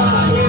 Yeah.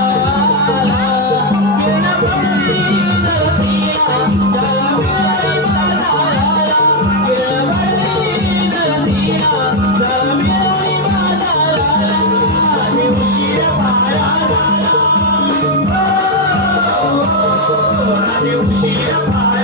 Thank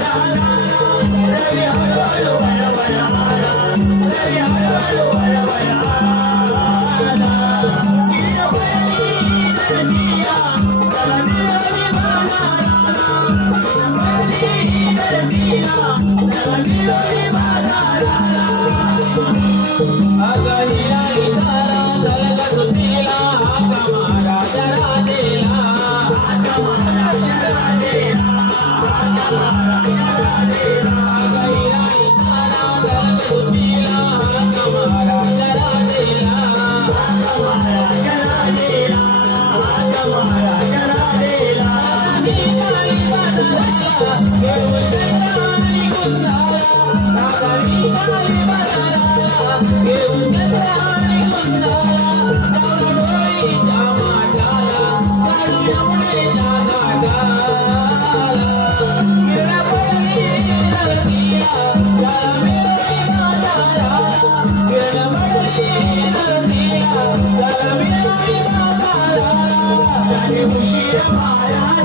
Yeah.